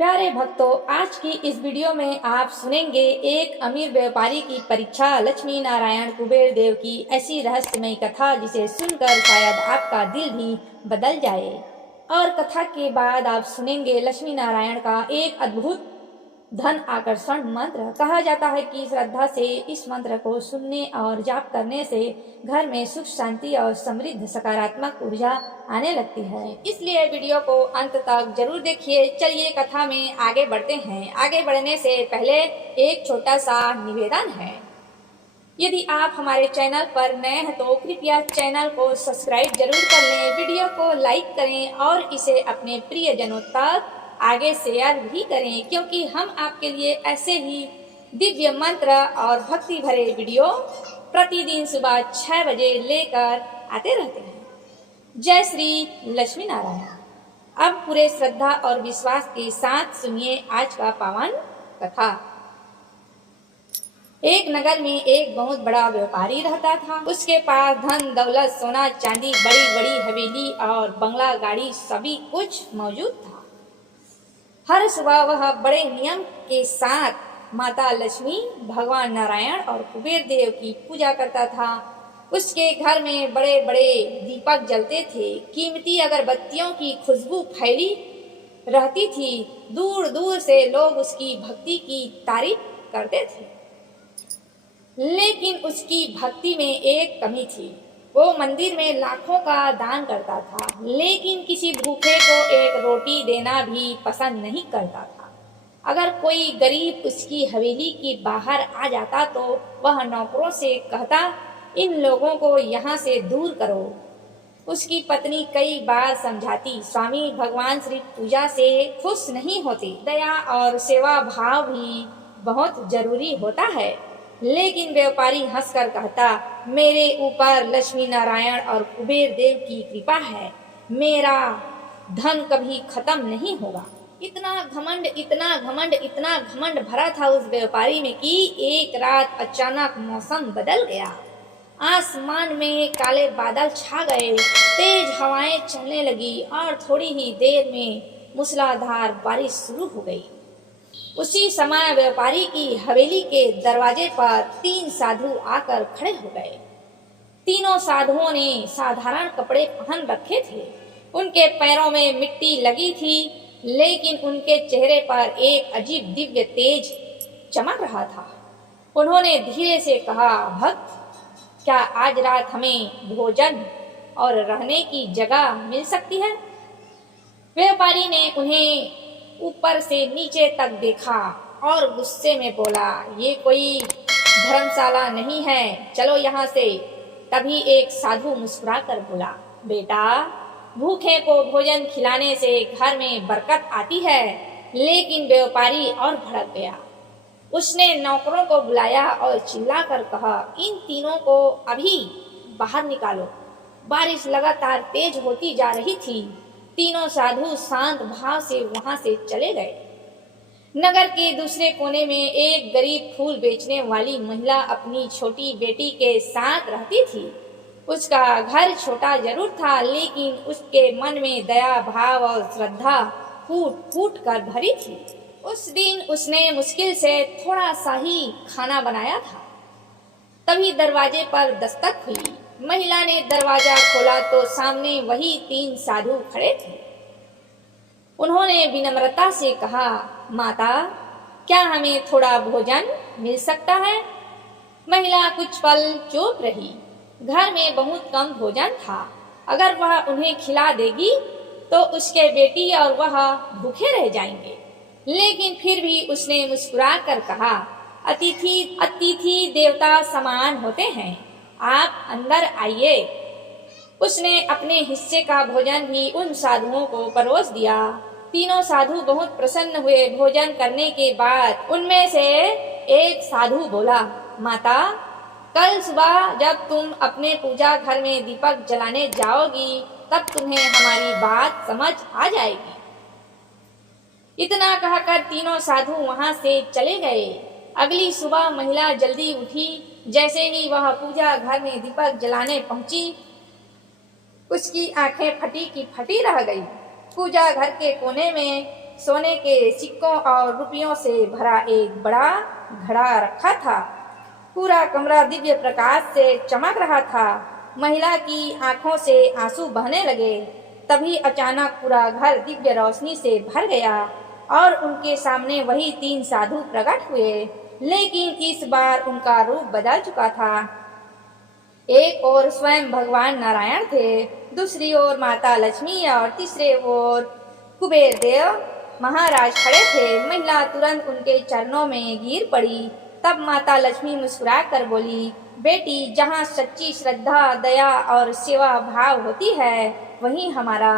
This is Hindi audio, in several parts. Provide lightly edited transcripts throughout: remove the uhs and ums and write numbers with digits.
प्यारे भक्तों, आज की इस वीडियो में आप सुनेंगे एक अमीर व्यापारी की परीक्षा लक्ष्मी नारायण कुबेर देव की ऐसी रहस्यमय कथा जिसे सुनकर शायद आपका दिल भी बदल जाए। और कथा के बाद आप सुनेंगे लक्ष्मी नारायण का एक अद्भुत धन आकर्षण मंत्र। कहा जाता है कि श्रद्धा से इस मंत्र को सुनने और जाप करने से घर में सुख शांति और समृद्ध सकारात्मक ऊर्जा आने लगती है। इसलिए वीडियो को अंत तक जरूर देखिए। चलिए कथा में आगे बढ़ते हैं। आगे बढ़ने से पहले एक छोटा सा निवेदन है। यदि आप हमारे चैनल पर नए हैं तो कृपया चैनल को सब्सक्राइब जरूर कर लें, वीडियो को लाइक करें और इसे अपने प्रियजनों तक आगे शेयर भी करें, क्योंकि हम आपके लिए ऐसे ही दिव्य मंत्र और भक्ति भरे वीडियो प्रतिदिन सुबह 6 बजे लेकर आते रहते हैं। जय श्री लक्ष्मी नारायण। अब पूरे श्रद्धा और विश्वास के साथ सुनिए आज का पावन कथा। एक नगर में एक बहुत बड़ा व्यापारी रहता था। उसके पास धन दौलत सोना चांदी बड़ी बड़ी हवेली और बंगला गाड़ी सभी कुछ मौजूद था। हर सुबह वह बड़े नियम के साथ माता लक्ष्मी, भगवान नारायण और कुबेर देव की पूजा करता था। उसके घर में बड़े बड़े दीपक जलते थे, कीमती अगरबत्तियों की खुशबू फैली रहती थी। दूर दूर से लोग उसकी भक्ति की तारीफ करते थे। लेकिन उसकी भक्ति में एक कमी थी। वो मंदिर में लाखों का दान करता था, लेकिन किसी भूखे को एक रोटी देना भी पसंद नहीं करता था। अगर कोई गरीब उसकी हवेली के बाहर आ जाता तो वह नौकरों से कहता, इन लोगों को यहाँ से दूर करो। उसकी पत्नी कई बार समझाती, स्वामी भगवान श्री पूजा से खुश नहीं होते, दया और सेवा भाव भी बहुत जरूरी होता है। लेकिन व्यापारी हंसकर कहता, मेरे ऊपर लक्ष्मी नारायण और कुबेर देव की कृपा है, मेरा धन कभी खत्म नहीं होगा। इतना घमंड इतना घमंड इतना घमंड भरा था उस व्यापारी में कि एक रात अचानक मौसम बदल गया। आसमान में काले बादल छा गए, तेज हवाएं चलने लगी और थोड़ी ही देर में मूसलाधार बारिश शुरू हो गई। उसी समय व्यापारी की हवेली के दरवाजे पर 3 साधु आकर खड़े हो गए। तीनों साधुओं ने साधारण कपड़े पहन रखे थे। उनके पैरों में मिट्टी लगी थी, लेकिन उनके चेहरे पर एक अजीब दिव्य तेज चमक रहा था। उन्होंने धीरे से कहा, भक्त, क्या आज रात हमें भोजन और रहने की जगह मिल सकती है? व्यापारी ने उन्हें ऊपर से नीचे तक देखा और गुस्से में बोला, ये कोई धर्मशाला नहीं है, चलो यहाँ से। तभी एक साधु मुस्कुराकर बोला, बेटा, भूखे को भोजन खिलाने से घर में बरकत आती है। लेकिन व्यापारी और भड़क गया। उसने नौकरों को बुलाया और चिल्लाकर कहा, इन तीनों को अभी बाहर निकालो। बारिश लगातार तेज होती जा रही थी। तीनों साधु शांत भाव से वहां से चले गए। नगर के दूसरे कोने में एक गरीब फूल बेचने वाली महिला अपनी छोटी बेटी के साथ रहती थी। उसका घर छोटा जरूर था, लेकिन उसके मन में दया भाव और श्रद्धा फूट फूट कर भरी थी। उस दिन उसने मुश्किल से थोड़ा सा ही खाना बनाया था। तभी दरवाजे पर दस्तक हुई। महिला ने दरवाजा खोला तो सामने वही 3 साधु खड़े थे। उन्होंने विनम्रता से कहा, माता, क्या हमें थोड़ा भोजन मिल सकता है? महिला कुछ पल चुप रही। घर में बहुत कम भोजन था। अगर वह उन्हें खिला देगी तो उसके बेटी और वह भूखे रह जाएंगे। लेकिन फिर भी उसने मुस्कुरा कर कहा, अतिथि अतिथि देवता समान होते हैं, आप अंदर आइए। उसने अपने हिस्से का भोजन भी उन साधुओं को परोस दिया। तीनों साधु बहुत प्रसन्न हुए। भोजन करने के बाद उनमें से एक साधु बोला, माता, कल सुबह जब तुम अपने पूजा घर में दीपक जलाने जाओगी तब तुम्हें हमारी बात समझ आ जाएगी। इतना कहकर तीनों साधु वहां से चले गए। अगली सुबह महिला जल्दी उठी। जैसे ही वह पूजा घर में दीपक जलाने पहुंची, उसकी आंखें फटी की फटी रह गई। पूजा घर के कोने में सोने के सिक्कों और रुपयों से भरा एक बड़ा घड़ा रखा था। पूरा कमरा दिव्य प्रकाश से चमक रहा था। महिला की आंखों से आंसू बहने लगे। तभी अचानक पूरा घर दिव्य रोशनी से भर गया और उनके सामने वही 3 साधु प्रकट हुए, लेकिन इस बार उनका रूप बदल चुका था। एक ओर स्वयं भगवान नारायण थे, दूसरी ओर माता लक्ष्मी और तीसरे ओर कुबेर देव महाराज खड़े थे। महिला तुरंत उनके चरणों में गिर पड़ी। तब माता लक्ष्मी मुस्कुरा कर बोली, बेटी, जहाँ सच्ची श्रद्धा, दया और सेवा भाव होती है वहीं हमारा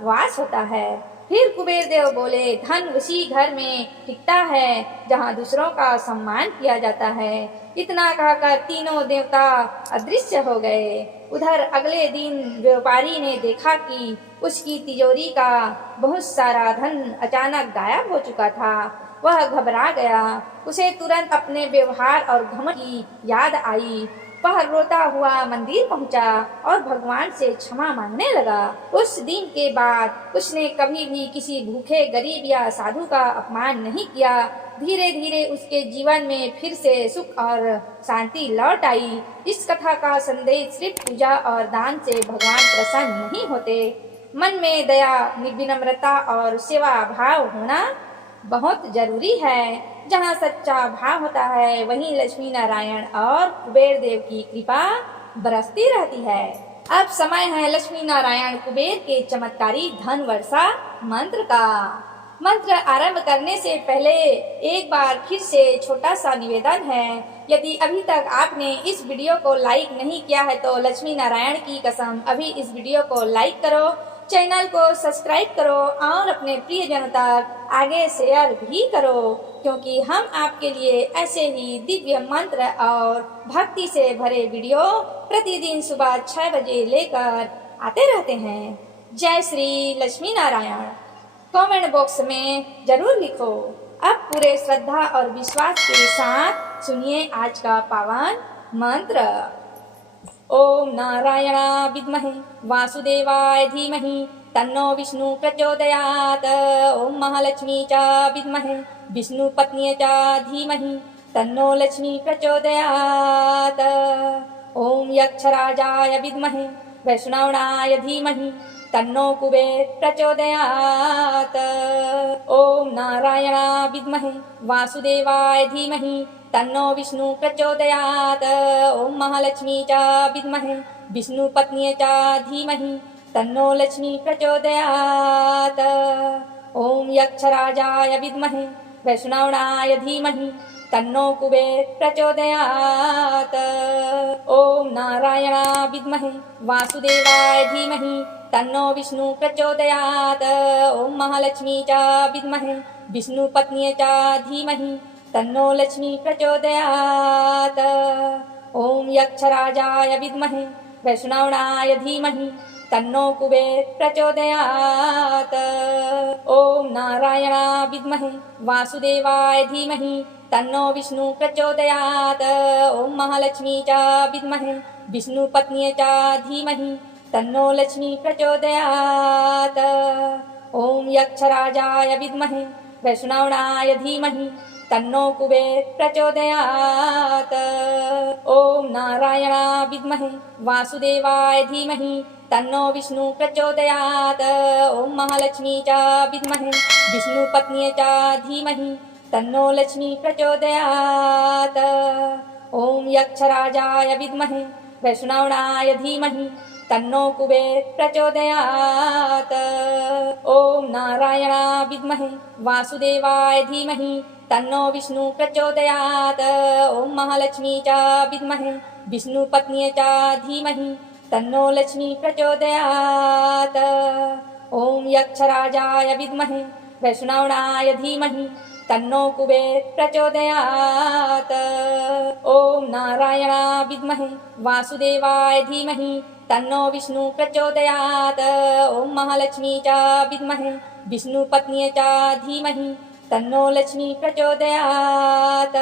वास होता है। फिर कुबेर देव बोले, धन उसी घर में टिकता है जहाँ दूसरों का सम्मान किया जाता है। इतना कहकर तीनों देवता अदृश्य हो गए। उधर अगले दिन व्यापारी ने देखा कि उसकी तिजोरी का बहुत सारा धन अचानक गायब हो चुका था। वह घबरा गया। उसे तुरंत अपने व्यवहार और घमंड की याद आई। वह रोता हुआ मंदिर पहुंचा और भगवान से क्षमा मांगने लगा। उस दिन के बाद उसने कभी भी किसी भूखे, गरीब या साधु का अपमान नहीं किया। धीरे धीरे उसके जीवन में फिर से सुख और शांति लौट आई। इस कथा का संदेश सिर्फ पूजा और दान से भगवान प्रसन्न नहीं होते। मन में दया, विनम्रता और सेवा भाव होना बहुत जरूरी है। जहाँ सच्चा भाव होता है वहीं लक्ष्मी नारायण और कुबेर देव की कृपा बरसती रहती है। अब समय है लक्ष्मी नारायण कुबेर के चमत्कारी धन वर्षा मंत्र का। मंत्र आरंभ करने से पहले एक बार फिर से छोटा सा निवेदन है। यदि अभी तक आपने इस वीडियो को लाइक नहीं किया है तो लक्ष्मी नारायण की कसम अभी इस वीडियो को लाइक करो, चैनल को सब्सक्राइब करो और अपने प्रियजनों तक आगे शेयर भी करो, क्योंकि हम आपके लिए ऐसे ही दिव्य मंत्र और भक्ति से भरे वीडियो प्रतिदिन सुबह 6 बजे लेकर आते रहते हैं। जय श्री लक्ष्मी नारायण कमेंट बॉक्स में जरूर लिखो। अब पूरे श्रद्धा और विश्वास के साथ सुनिए आज का पावन मंत्र। ओम नारायणा विद्महे वासुदेवाय धीमहि तन्नो विष्णु प्रचोदयात्। ओम महालक्ष्मी च विद्महे विष्णु पत्नी च धीमहि तन्नो लक्ष्मी प्रचोदयात्। ओम यक्षराजाय विद्महे वैष्णवाय धीमहि तन्नो कुबेर प्रचोदयात्। ओम नारायणा विद्महे वासुदेवाय धीमहि तन्नो विष्णु प्रचोदयात्। ओम महालक्ष्मी च विद्महे विष्णु पत्नी च धीमहि तन्नो लक्ष्मी प्रचोदयात्। ओम यक्षराजाय विद्महे वैष्णवाय धीमहि तन्नो कुबेर प्रचोदयात्। ओम नारायणा विद्महे वासुदेवाय धीमहि तन्नो विष्णु प्रचोदयात्। ओम महालक्ष्मी च विद्महे विष्णु पत्नी च धीमहि तन्नो लक्ष्मी प्रचोदयात्। ओम यक्षराजाय विद्महे वैष्णवाय धीमहि तन्नो कुबेर प्रचोदयात्। ओम नारायणा विद्महे वासुदेवाय धीमहि तन्नो विष्णु प्रचोदयात्। ओम महालक्ष्मी च विद्महे विष्णु पत्नी च धीमहि तन्नो लक्ष्मी प्रचोदयात्। ओम यक्षराजाय विद्महे वैष्णवाय धीमहि तन्नो कुबेर प्रचोदयात्। ओम नारायणा विद्महे वासुदेवाय धीमहि तन्नो विष्णु प्रचोदयात्। ओम महालक्ष्मी च विद्महे विष्णु पत्नी च धीमहि तन्नो लक्ष्मी प्रचोदयात्। ओम यक्षराजाय विद्महे वैष्णवाय धीमहि तन्नो कुबेर प्रचोदयात्। ओम नारायणा विद्महे वासुदेवाय धीमहि तन्नो विष्णु प्रचोदयात्। ओम महालक्ष्मी च विद्महे विष्णु पत्नी च धीमहि तन्नो लक्ष्मी प्रचोदयात्। ओम यक्षराजाय विद्महे वैष्णवाय धीमहि तन्नो कुबेर प्रचोदयात्। ओम नारायणा विद्महे वासुदेवाय धीमहि तन्नो विष्णु प्रचोदयात्। ओम महालक्ष्मी च विद्महे विष्णु पत्नी च धीमहि तन्नो लक्ष्मी प्रचोदयात्।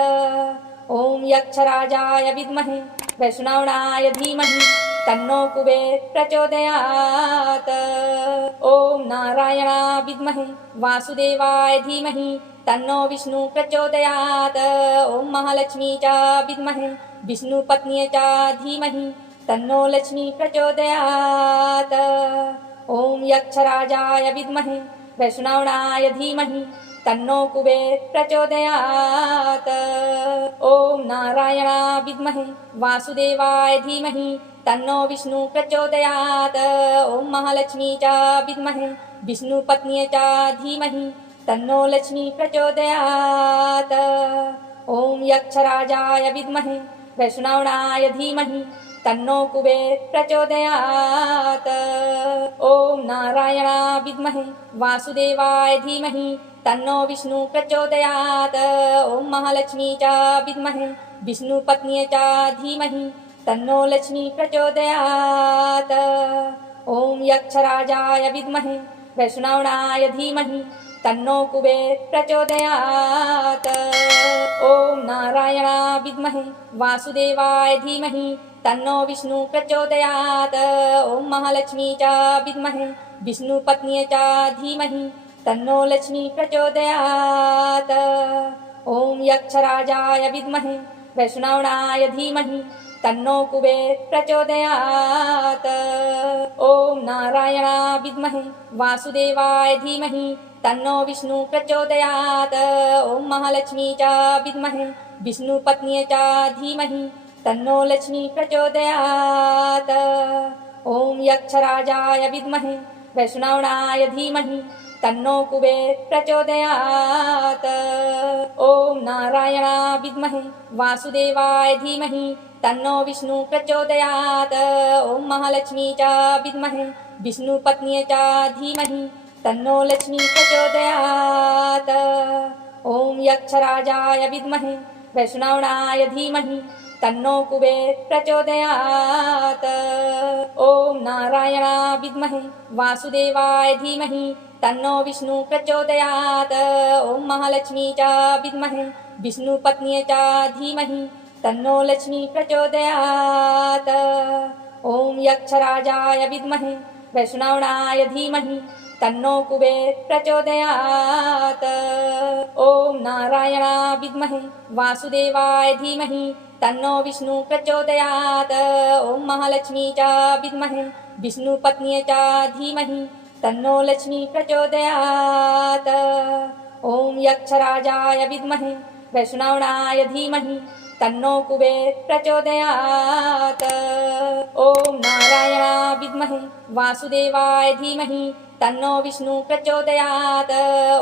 ओम यक्षराजाय विद्महे वैष्णवाय धीमहि तन्नो कुबेर प्रचोदयात्। ओम नारायणाय विद्महे वासुदेवाय धीमहि तन्नो विष्णु प्रचोदयात्। ओम महालक्ष्मी च विद्महे विष्णुपत्न्यै च धीमहि तन्नो लक्ष्मी प्रचोदयात्। ओम यक्षराजाय विद्महे वैष्णवाय धीमहि तन्नो कुबेर प्रचोदयात्। ओम नारायणाय विद्महे वासुदेवाय धीमहि तन्नो विष्णु प्रचोदयात्। ओम महालक्ष्मी च विद्महे विष्णुपत्न्यै च धीमहि तन्नो लक्ष्मी प्रचोदयात्। ओम यक्षराजाय विद्महे वैष्णवाय धीमहि तन्नो कुबेर प्रचोदयात्। ओम नारायणाय विद्महे वासुदेवाय धीमहि तन्नो विष्णु प्रचोदयात्। ओम महालक्ष्मी च विद्महे विष्णुपत्न्यै च धीमहि तन्नो लक्ष्मी प्रचोदयात्। ओम यक्षराजाय विद्महे वैष्णवाय धीमहि तन्नो कुबेर प्रचोदयात्। ओम नारायणाय विद्महे वासुदेवाय धीमहि तन्नो विष्णु प्रचोदयात्। ओम महालक्ष्मी च विद्महे विष्णुपत्न्यै च धीमहि तन्नो लक्ष्मी प्रचोदयात्। ओम यक्षराजाय विद्महे वैष्णवाय धीमहि तन्नो कुबेर प्रचोदयात्। ओम नारायणाय विद्महे वासुदेवाय धीमहि तन्नो विष्णु प्रचोदयात्। ओम महालक्ष्मी च विद्महे विष्णुपत्न्यै च धीमहि तन्नो लक्ष्मी प्रचोदयात्। ओम यक्षराजाय विद्महे वैष्णवाय धीमहि तन्नो कुबेर प्रचोदयात्। ओम नारायणाय विद्महे वासुदेवाय धीमहि तन्नो विष्णु प्रचोदयात्। ओम महालक्ष्मी च विद्महे विष्णुपत्न्यै च धीमहि तन्नो लक्ष्मी प्रचोदयात्। ओम यक्षराजाय विद्महे वैष्णवाय धीमहि तन्नो कुबेर प्रचोदयात्। ओम नारायणाय विद्महे वासुदेवाय धीमहि तन्नो विष्णु प्रचोदयात्। ओम महालक्ष्मी च विद्महे विष्णुपत्न्यै च धीमहि तन्नो लक्ष्मी प्रचोदयात्। ओम यक्षराजाय विद्महे वैष्णवाय धीमहि तन्नो कुबेर प्रचोदयात्। ओम नारायणाय विद्महे वासुदेवाय धीमहि तन्नो विष्णु प्रचोदयात्। ओम महालक्ष्मी च विद्महे विष्णुपत्न्यै च धीमहि तन्नो लक्ष्मी प्रचोदयात्। ओम यक्षराजाय विद्महे वैष्णवाय धीमहि तन्नो कुबेर प्रचोदयात्। ओम नारायणाय विद्महे वासुदेवाय धीमहि तन्नो विष्णु प्रचोदयात्।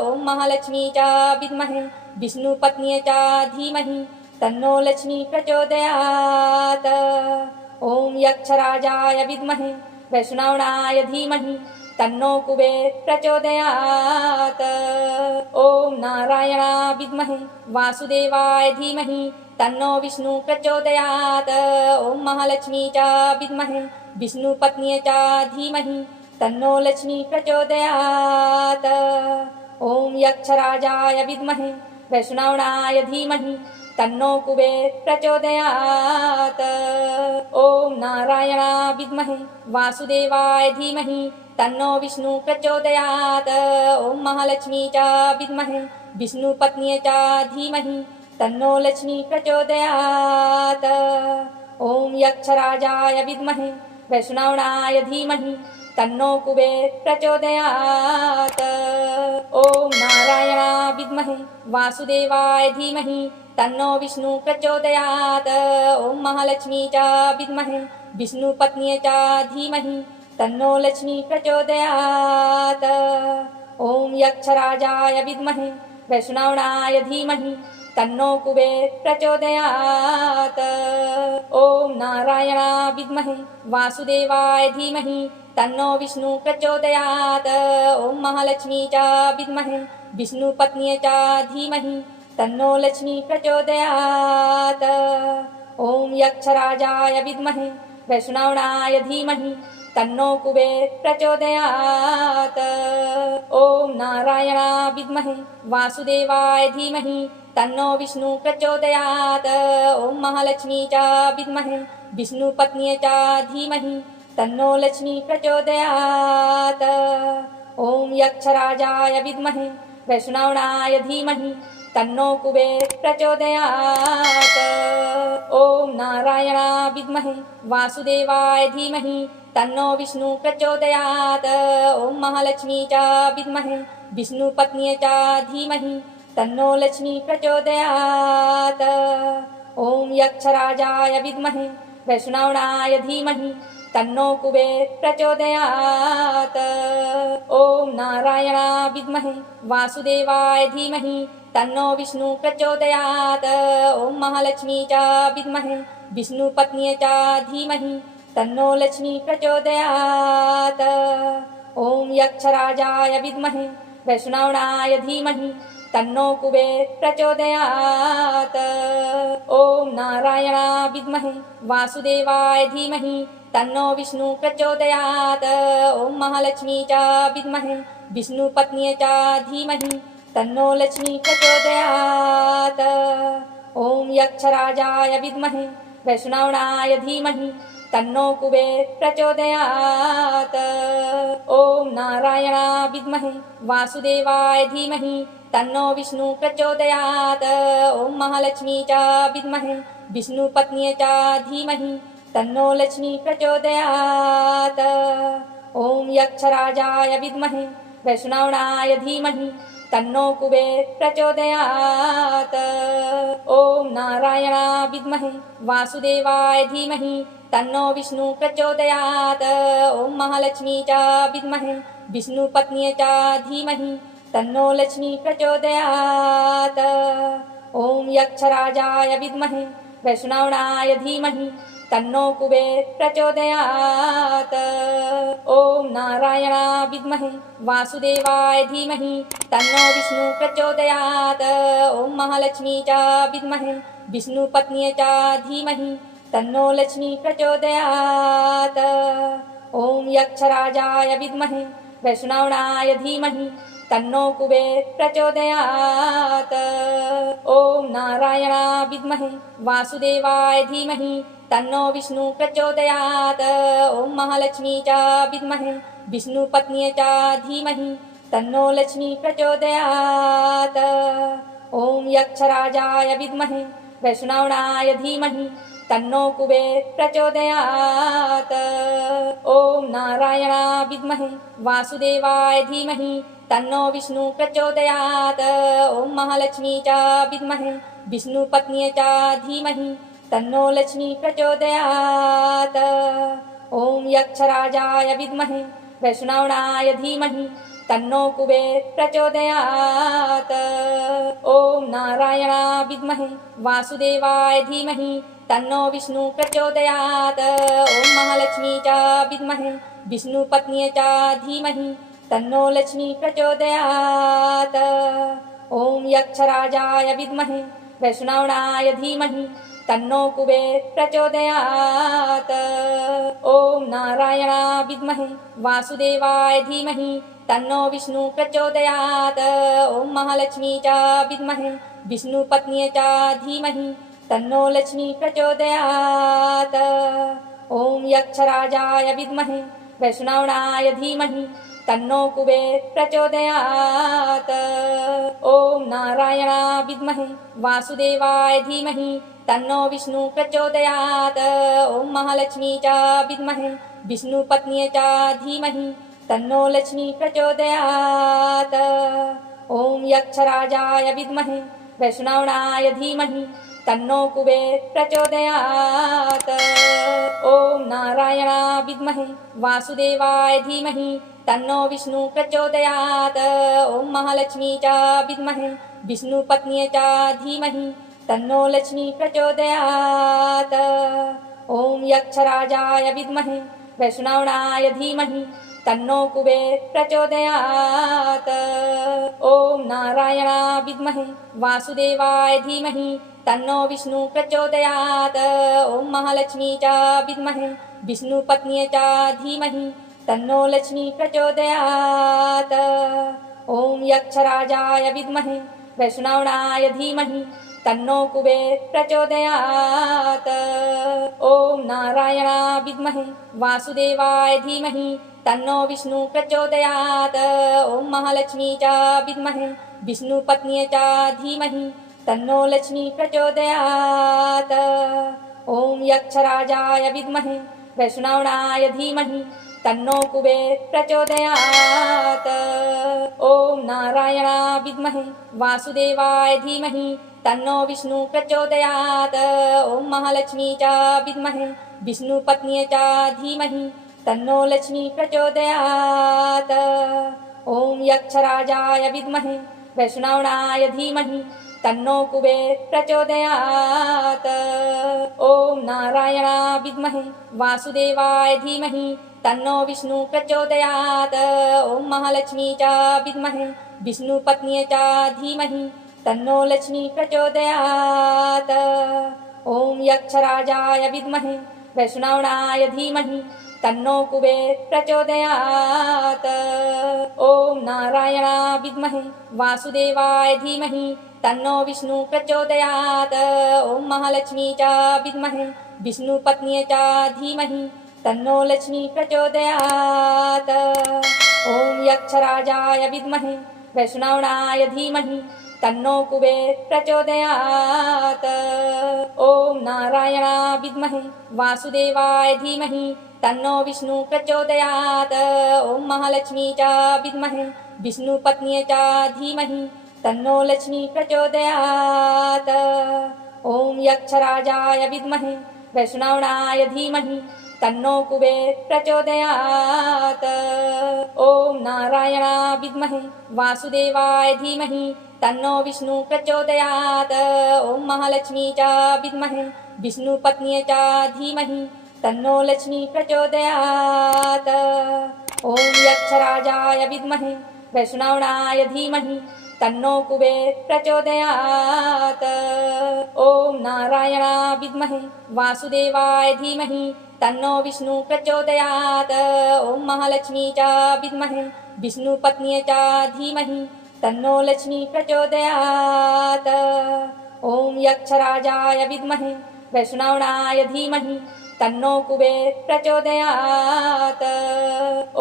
ओम महालक्ष्मी च विद्महे विष्णुपत्न्यै च धीमहि तन्नो लक्ष्मी प्रचोदयात्। ओम यक्षराजाय विद्महे वैष्णवाय धीमहि तन्नो कुबेर प्रचोदयात्। ओम नारायणाय विद्महे वासुदेवाय धीमहि तन्नो विष्णु प्रचोदयात्। ओम महालक्ष्मी च विद्महे विष्णुपत्न्यै च धीमहि तन्नो लक्ष्मी प्रचोदयात्। ओम यक्षराजाय विद्महे वैष्णवाय धीमहि तन्नो कुबेर प्रचोदयात्। ओम नारायणाय विद्महे वासुदेवाय धीमहि तन्नो विष्णु प्रचोदयात्। ओम महालक्ष्मी च विद्महे विष्णुपत्न्यै च धीमहि तन्नो लक्ष्मी प्रचोदयात्। ओम यक्षराजाय विद्महे वैष्णवाय धीमहि तन्नो कुबेर प्रचोदयात्। ओम नारायणाय विद्महे वासुदेवाय धीमहि तन्नो विष्णु प्रचोदयात्। ओम महालक्ष्मी च विद्महे विष्णुपत्न्यै च धीमहि तन्नो लक्ष्मी प्रचोदयात्। ओम यक्षराजाय विद्महे वैष्णवाय धीमहि तन्नो कुबेर प्रचोदयात्। ओम नारायणाय विद्महे वासुदेवाय धीमहि तन्नो विष्णु प्रचोदयात्। ओम महालक्ष्मी च विद्महे विष्णुपत्न्यै च धीमहि तन्नो लक्ष्मी प्रचोदयात्। ओम यक्षराजाय विद्महे वैष्णवाय धीमहि तन्नो कुबेर प्रचोदयात्। ॐ नारायणा विद्महे वासुदेवाय धीमहि तन्नो विष्णु प्रचोदयात्। ॐ महालक्ष्मी च विद्महे विष्णुपत्न्यै च धीमहि तन्नो लक्ष्मी प्रचोदयात्। ॐ यक्षराजाय विद्महे वैष्णवाय धीमहि तन्नो कुबेर प्रचोदयात्। ॐ नारायणा विद्महे वासुदेवाय धीमहि तन्नो विष्णु प्रचोदयात्। ॐ महालक्ष्मी च विद्महे विष्णुपत्न्यै च धीमहि तन्नो लक्ष्मी प्रचोदयात्। ॐ यक्षराजाय विद्महे वैष्णवाय धीमहि तन्नो कुबेर प्रचोदयात्। ॐ नारायणा विद्महे वासुदेवाय धीमहि तन्नो विष्णु प्रचोदयात्। ॐ महालक्ष्मी च विद्महे विष्णुपत्न्यै च धीमहि तन्नो लक्ष्मी प्रचोदयात्। ॐ यक्षराजाय विद्महे वैष्णवाय धीमहि तन्नो कुबेर प्रचोदयात्। ॐ नारायणा विद्महे वासुदेवाय धीमहि तन्नो विष्णु प्रचोदयात्। ॐ महालक्ष्मी च विद्महे विष्णुपत्न्यै च धीमहि तन्नो लक्ष्मी प्रचोदयात्। ॐ यक्षराजाय विद्महे वैष्णवाय धीमहि तन्नो कुबेर प्रचोदयात्। ॐ नारायणा विद्महे वासुदेवाय धीमहि तन्नो विष्णु प्रचोदयात्। ॐ महालक्ष्मी च विद्महे विष्णुपत्न्यै च धीमहि तन्नो लक्ष्मी प्रचोदयात्। ॐ यक्षराजाय विद्महे वैष्णवाय धीमहि तन्नो कुबेर प्रचोदयात्। ॐ नारायणा विद्महे वासुदेवाय धीमहि तन्नो विष्णु प्रचोदयात्। ॐ महालक्ष्मी च विद्महे विष्णुपत्न्यै च धीमहि तन्नो लक्ष्मी प्रचोदयात्। ॐ यक्षराजाय विद्महे वैष्णवाय धीमहि तन्नो कुबेर प्रचोदयात्। ॐ नारायणा विद्महे वासुदेवाय धीमहि तन्नो विष्णु प्रचोदयात्। ॐ महालक्ष्मी च विद्महे विष्णुपत्न्यै च धीमहि तन्नो लक्ष्मी प्रचोदयात्। ॐ यक्षराजाय विद्महे वैष्णवाय धीमहि तन्नो कुबेर प्रचोदयात्। ॐ नारायणा विद्महे वासुदेवाय धीमहि तन्नो विष्णु प्रचोदयात्। ॐ महालक्ष्मी च विद्महे विष्णुपत्न्यै च धीमहि तन्नो लक्ष्मी प्रचोदयात्। ॐ यक्षराजाय विद्महे वैष्णवाय धीमहि तन्नो कुबेर प्रचोदयात्। ॐ नारायणा विद्महे वासुदेवाय धीमहि तन्नो विष्णु प्रचोदयात्। ॐ महालक्ष्मी च विद्महे विष्णुपत्न्यै च धीमहि तन्नो लक्ष्मी प्रचोदयात्। ॐ यक्षराजाय विद्महे वैष्णवाय धीमहि तन्नो कुबेर प्रचोदयात्। ॐ नारायणा विद्महे वासुदेवाय धीमहि तन्नो विष्णु प्रचोदयात्। ॐ महालक्ष्मी च विद्महे विष्णुपत्न्यै च धीमहि तन्नो लक्ष्मी प्रचोदयात्। ॐ यक्षराजाय विद्महे वैष्णवाय धीमहि तन्नो कुबेर प्रचोदयात्। ॐ नारायणा विद्महे वासुदेवाय धीमहि तन्नो विष्णु प्रचोदयात्। ॐ महालक्ष्मी च विद्महे विष्णुपत्न्यै च धीमहि तन्नो लक्ष्मी प्रचोदयात्। ॐ यक्षराजाय विद्महे वैष्णवाय धीमहि तन्नो कुबेर प्रचोदयात्। ॐ नारायणा विद्महे वासुदेवाय धीमहि तन्नो विष्णु प्रचोदयात्। ॐ महालक्ष्मी च विद्महे विष्णुपत्न्यै च धीमहि तन्नो लक्ष्मी प्रचोदयात्। ॐ यक्षराजाय विद्महे वैष्णवाय धीमहि तन्नो कुबेर प्रचोदयात्। ॐ नारायणा विद्महे वासुदेवाय धीमहि तन्नो विष्णु प्रचोदयात्। ॐ महालक्ष्मी च विद्महे विष्णुपत्न्यै च धीमहि तन्नो लक्ष्मी प्रचोदयात्। ॐ यक्षराजाय विद्महे वैष्णवाय धीमहि तन्नो कुबेर प्रचोदयात्। ॐ नारायणा विद्महे वासुदेवाय धीमहि तन्नो विष्णु प्रचोदयात्। ॐ महालक्ष्मी च विद्महे विष्णुपत्न्यै च धीमहि तन्नो लक्ष्मी प्रचोदयात्। ॐ यक्षराजाय विद्महे वैष्णवाय धीमहि तन्नो कुबेर प्रचोदयात्। ॐ नारायणाय विद्महे वासुदेवाय धीमहि तन्नो विष्णु प्रचोदयात्। ॐ महालक्ष्मी च विद्महे विष्णुपत्न्यै च धीमहि तन्नो लक्ष्मी प्रचोदयात्। ॐ यक्षराजाय विद्महे वैष्णवाय धीमहि तन्नो कुबेर प्रचोदयात्। ॐ नारायणाय विद्महे वासुदेवाय धीमहि तन्नो विष्णु प्रचोदयात्। ॐ महालक्ष्मी च विद्महे विष्णुपत्न्यै च धीमहि तन्नो लक्ष्मी प्रचोदयात्। ॐ यक्षराजाय विद्महे वैष्णवाय धीमहि तन्नो कुबेर प्रचोदयात्। ॐ नारायणाय विद्महे वासुदेवाय धीमहि तन्नो विष्णु प्रचोदयात्। ॐ महालक्ष्मी च विद्महे विष्णुपत्न्यै च धीमहि तन्नो लक्ष्मी प्रचोदयात्। ॐ यक्षराजाय विद्महे वैष्णवाय धीमहि तन्नो कुबेर प्रचोदयात्। ॐ नारायणाय विद्महे वासुदेवाय धीमहि तन्नो विष्णु प्रचोदयात्। ॐ महालक्ष्मी च विद्महे विष्णुपत्न्यै च धीमहि तन्नो लक्ष्मी प्रचोदयात्। ॐ यक्षराजाय विद्महे वैष्णवाय धीमहि तन्नो कुबेर प्रचोदयात्। ॐ नारायणाय विद्महे वासुदेवाय धीमहि तन्नो विष्णु प्रचोदयात्। ॐ महालक्ष्मी च विद्महे विष्णुपत्न्यै च धीमहि तन्नो लक्ष्मी प्रचोदयात्। ॐ यक्षराजाय विद्महे वैष्णवाय धीमहि तन्नो कुबेर प्रचोदयात्। ॐ नारायणाय विद्महे वासुदेवाय धीमहि तन्नो विष्णु प्रचोदयात्। ॐ महालक्ष्मी च विद्महे विष्णुपत्न्यै च धीमहि तन्नो लक्ष्मी प्रचोदयात्। ॐ यक्षराजाय विद्महे वैष्णवाय धीमहि तन्नो कुबेर प्रचोदयात्। ॐ नारायणाय विद्महे वासुदेवाय धीमहि तन्नो विष्णु प्रचोदयात्। ॐ महालक्ष्मी च विद्महे विष्णुपत्न्यै च धीमहि तन्नो लक्ष्मी प्रचोदयात्। ॐ यक्षराजाय विद्महे वैष्णवाय धीमहि तन्नो कुबेर प्रचोदयात्।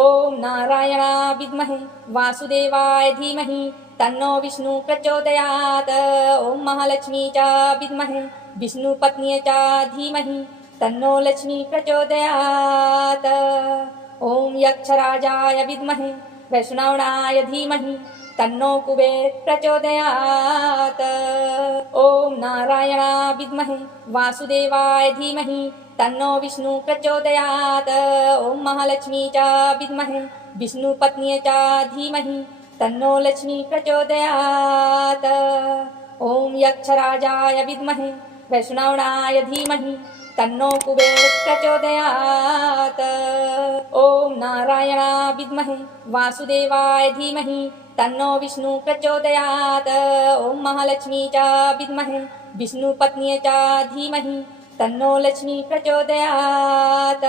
ॐ नारायणाय विद्महे वासुदेवाय धीमहि तन्नो विष्णु प्रचोदयात्। ॐ महालक्ष्मी च विद्महे विष्णुपत्न्यै च धीमहि तन्नो लक्ष्मी प्रचोदयात्। ॐ यक्षराजाय विद्महे वैष्णवाय धीमहि तन्नो कुबेर प्रचोदयात्। ॐ नारायणाय विद्महे वासुदेवाय धीमहि तन्नो विष्णु प्रचोदयात्। ॐ महालक्ष्मी च विद्महे विष्णुपत्न्यै च धीमहि तन्नो लक्ष्मी प्रचोदयात्। ॐ यक्षराजाय विद्महे वैष्णवाय धीमहि तन्नो कुबेर प्रचोदयात्। ॐ नारायणाय विद्महे वासुदेवाय धीमहि तन्नो विष्णु प्रचोदयात्। ॐ महालक्ष्मी च विद्महे विष्णुपत्न्यै च धीमहि तन्नो लक्ष्मी प्रचोदयात्।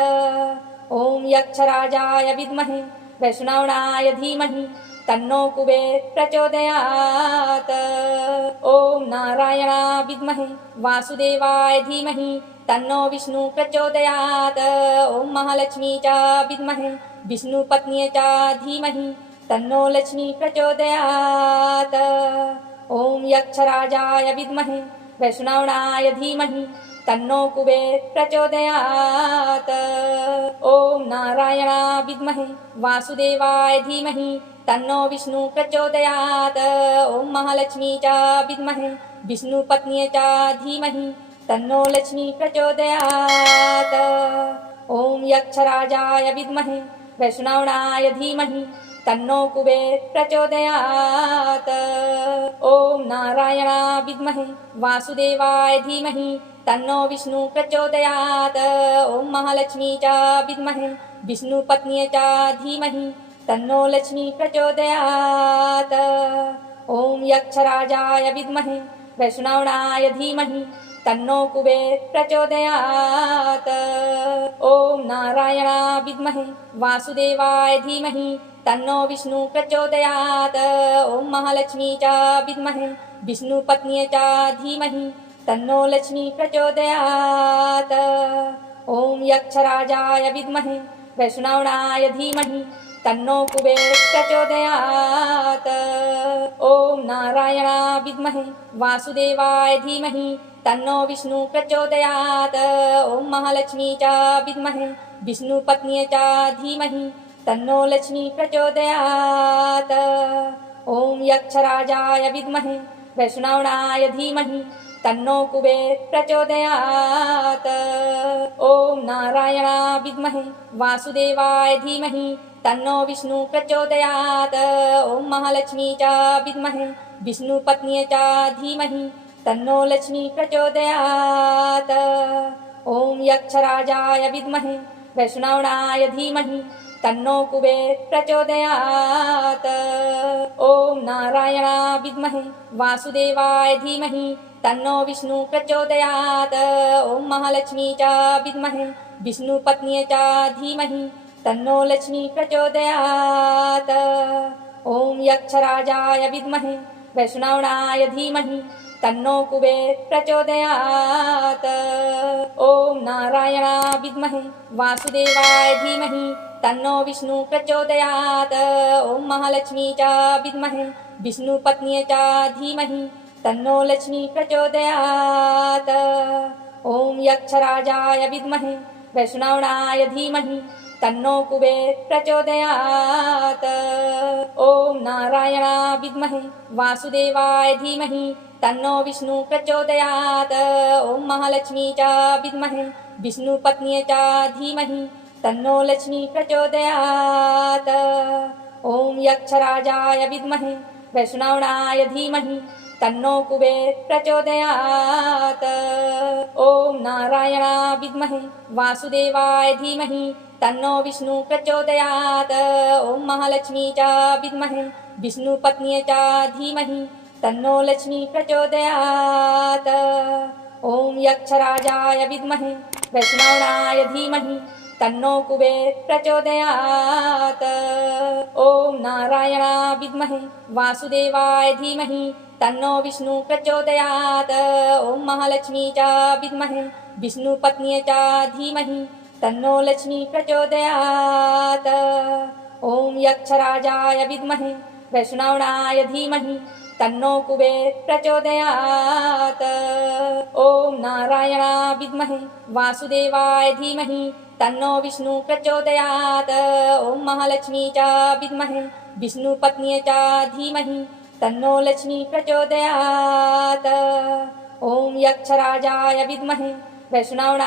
ॐ यक्षराजाय विद्महे वैष्णवाय धीमहि तन्नो कुबेर प्रचोदयात्। ॐ नारायणाय विद्महे वासुदेवाय धीमहि तन्नो विष्णु प्रचोदयात्। ॐ महालक्ष्मी च विद्महे विष्णुपत्न्यै च धीमहि तन्नो लक्ष्मी प्रचोदयात्। ॐ यक्षराजाय विद्महे वैष्णवाय धीमहि तन्नो कुबेर प्रचोदयात्। ॐ नारायणाय विद्महे वासुदेवाय धीमहि तन्नो विष्णु प्रचोदयात्। ॐ महालक्ष्मी च विद्महे विष्णुपत्न्यै च धीमहि तन्नो लक्ष्मी प्रचोदयात्। ॐ यक्षराजाय विद्महे वैष्णवाय धीमहि तन्नो कुबेर प्रचोदयात्। ॐ नारायणाय विद्महे वासुदेवाय धीमहि तन्नो विष्णु प्रचोदयात्। ॐ महालक्ष्मी च विद्महे विष्णुपत्न्यै च धीमहि तन्नो लक्ष्मी प्रचोदयात्। ॐ यक्षराजाय विद्महे वैष्णवणाय धीमहि तन्नो कुबेर प्रचोदयात्। ओम नारायणाय विद्महे वासुदेवाय धीमहि तन्नो विष्णु प्रचोदयात्। ओम महालक्ष्मी च विद्महे विष्णुपत्न्यै च धीमहि तन्नो लक्ष्मी प्रचोदयात्। ओम यक्षराजाय विद्महे वैष्णवणाय धीमहि तन्नो कुबेर प्रचोदयात्। ओम नारायणाय विद्महे वासुदेवाय धीमहि तन्नो विष्णु प्रचोदयात्। ओम महालक्ष्मी च विद्महे विष्णुपत्न्यै च धीमहि तन्नो लक्ष्मी प्रचोदयात्। ओम यक्षराजाय विद्महे वैष्णवणाय धीमहि तन्नो कुबेर प्रचोदयात्। ओम नारायणाय विद्महे वासुदेवाय धीमहि तन्नो विष्णु प्रचोदयात्। ओम महालक्ष्मी च विद्महे विष्णुपत्न्यै च धीमहि तन्नो लक्ष्मी प्रचोदयात्। ओम यक्षराजाय विद्महे वैष्णवणाय धीमहि तन्नो कुबेर प्रचोदयात्। ओम नारायणाय विद्महे वासुदेवाय धीमहि तन्नो विष्णु प्रचोदयात्। ओम महालक्ष्मी च विद्महे विष्णुपत्न्यै च धीमहि तन्नो लक्ष्मी प्रचोदयात्। ओम यक्षराजाय विद्महे वैष्णवणाय धीमहि तन्नो कुबेर प्रचोदयात्। ओम नारायणाय विद्महे वासुदेवाय धीमहि तन्नो विष्णु प्रचोदयात्। ओम महालक्ष्मी च विद्महे विष्णुपत्न्यै च धीमहि तन्नो लक्ष्मी प्रचोदयात्। ओम यक्षराजाय विद्महे वैष्णवणाय धीमहि तन्नो कुबेर प्रचोदयात्। ओम नारायणाय विद्महे वासुदेवाय धीमहि तन्नो विष्णु प्रचोदयात्। ओम महालक्ष्मी च विद्महे विष्णुपत्न्यै च धीमहि तन्नो लक्ष्मी प्रचोदयात्। ओम यक्षराजाय विद्महे वैष्णवणाय धीमहि तन्नो कुबेर प्रचोदयात्। ओम नारायणाय विद्महे वासुदेवाय धीमहि तन्नो विष्णु प्रचोदयात्। ओम महालक्ष्मी च विद्महे विष्णुपत्न्यै च धीमहि तन्नो लक्ष्मी प्रचोदयात्। ओम यक्षराजाय विद्महे वैष्णवणाय धीमहि तन्नो कुबेर प्रचोदयात्। ओम नारायणाय विद्महे वासुदेवाय धीमहि तन्नो विष्णु प्रचोदयात्। ओम महालक्ष्मी च विद्महे विष्णुपत्न्यै च धीमहि तन्नो लक्ष्मी प्रचोदयात्। ओम यक्षराजाय विद्महे वैष्णवणाय धीमहि तन्नो कुबेर प्रचोदयात्। ओम नारायणाय विद्महे वासुदेवाय धीमहि तन्नो विष्णु प्रचोदयात्। ओम महालक्ष्मी च विद्महे विष्णुपत्न्यै च धीमहि तन्नो लक्ष्मी प्रचोदयात्। ओम यक्षराजाय विद्महे वैष्णवणाय